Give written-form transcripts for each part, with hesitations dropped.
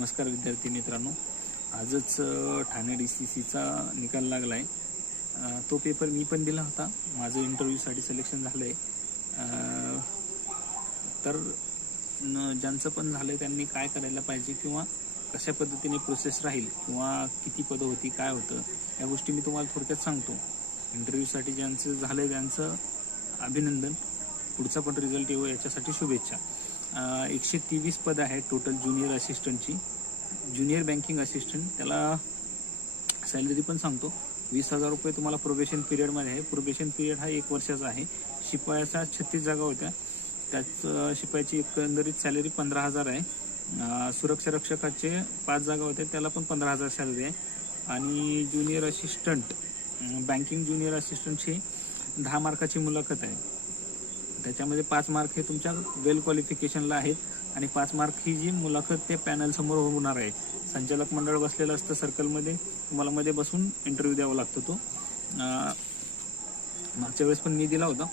नमस्कार विद्यार्थी मित्रांनो, आजच ठाणे DCCचा निकाल लागला आहे। तो पेपर मी पण दिला होता। माझं इंटरव्ह्यूसाठी सिलेक्शन झालं आहे। तर ज्यांचं पण झालं त्यांनी काय करायला पाहिजे किंवा कशा पद्धतीने प्रोसेस राहील किंवा किती पदं होती, काय होतं, या गोष्टी मी तुम्हाला थोडक्यात सांगतो। इंटरव्ह्यूसाठी ज्यांचं झालं त्यांचं अभिनंदन, पुढचा पण रिझल्ट येऊ याच्यासाठी शुभेच्छा। 123 पद आहे टोटल ज्युनियर असिस्टंटची, ज्युनियर बँकिंग असिस्टंट। त्याला सॅलरी पण सांगतो, 20,000 रुपये तुम्हाला प्रोबेशन पिरियडमध्ये आहे। प्रोबेशन पिरियड हा 1 वर्षाचा आहे। शिपायाच्या 36 जागा होत्या, त्याच शिपायाची एकंदरीत सॅलरी 15,000 आहे। सुरक्षा रक्षकाचे 5 जागा होत्या, त्याला पण 15,000 सॅलरी आहे। आणि ज्युनियर असिस्टंट बँकिंग ज्युनियर असिस्टंटची 10 मार्काची मुलाखत आहे। त्याच्यामध्ये 5 मार्क हे तुमच्या वेल क्वालिफिकेशनला आहेत आणि 5 मार्क ही जी मुलाखत ते पॅनल समोर होणार आहे। संचालक मंडळ बसलेलं असतं सर्कलमध्ये, तुम्हाला मध्ये बसून इंटरव्ह्यू द्यावा लागतो। तो मागच्या वेळेस पण मी दिला होता,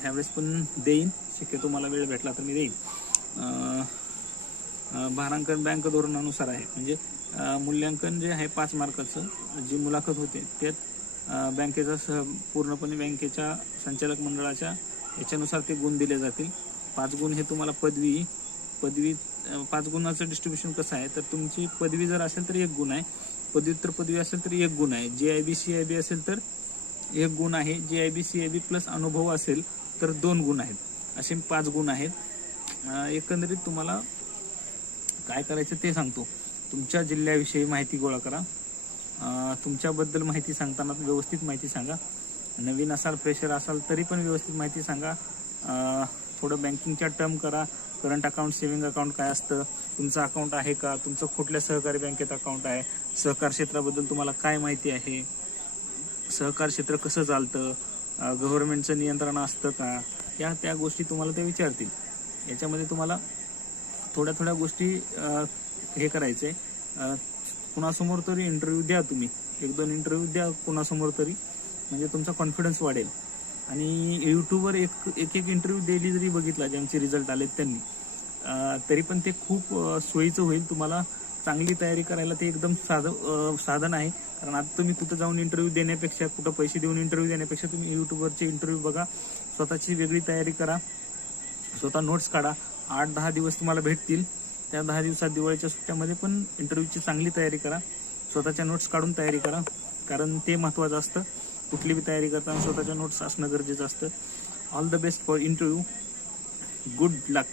ह्यावेळेस पण देईन, शक्यतो मला वेळ भेटला तर मी देईन। भारांकन बँक धोरणानुसार आहे, म्हणजे मूल्यांकन जे आहे 5 मार्काचं जी मुलाखत होते त्यात बँकेचा पूर्णपणे बँकेच्या संचालक मंडळाच्या याच्यानुसार ते गुण दिले जातील। 5 गुण हे तुम्हाला पदवी 5 गुणाचं डिस्ट्रीब्युशन कसं आहे, तर तुमची पदवी जर असेल तर 1 गुण आहे, पदव्युत्तर पदवी असेल तर 1 गुण आहे, JIB CIB असेल तर 1 गुण आहे, JIB CIB प्लस अनुभव असेल तर 2 गुण आहेत, असे 5 गुण आहेत। एकंदरीत तुम्हाला काय करायचं ते सांगतो। तुमच्या जिल्ह्याविषयी माहिती गोळा करा, तुमच्याबद्दल माहिती सांगताना व्यवस्थित माहिती सांगा। नवीन असाल, फ्रेशर असाल तरी पण व्यवस्थित माहिती सांगा। थोडं बँकिंगच्या टर्म करा, करंट अकाउंट, सेव्हिंग अकाउंट काय असतं, तुमचं अकाउंट आहे का, तुमचं कुठल्या सहकारी बँकेत अकाउंट आहे, सहकार क्षेत्राबद्दल तुम्हाला काय माहिती आहे, सहकार क्षेत्र कसं चालतं, गव्हर्नमेंटचं नियंत्रण असतं का, त्या गोष्टी तुम्हाला ते विचारतील। याच्यामध्ये तुम्हाला थोड्या गोष्टी हे करायचे, कुणासमोर तरी इंटरव्ह्यू द्या, तुम्ही 1-2 इंटरव्ह्यू द्या कुणासमोर तरी, म्हणजे तुमचा कॉन्फिडन्स वाढेल। आणि यूट्यूबवर एक इंटरव्ह्यू डेली जरी बघितला ज्यांचे रिझल्ट आलेत त्यांनी, तरी पण ते खूप सोयीचं होईल। तुम्हाला चांगली तयारी करायला ते एकदम साधन आहे। कारण आता तुम्ही कुठं जाऊन इंटरव्ह्यू देण्यापेक्षा, कुठं पैसे देऊन इंटरव्ह्यू देण्यापेक्षा तुम्ही यूट्यूबवरचे इंटरव्ह्यू बघा, स्वतःची वेगळी तयारी करा, स्वतः नोट्स काढा। 8-10 दिवस तुम्हाला भेटतील, त्या 10 दिवसात दिवाळीच्या सुट्ट्यामध्ये पण इंटरव्ह्यूची चांगली तयारी करा, स्वतःच्या नोट्स काढून तयारी करा, कारण ते महत्त्वाचं असतं। कुठली बी तयारी करताना स्वतःच्या नोट्स असणं गरजेचं असतं। All the best for interview, good luck.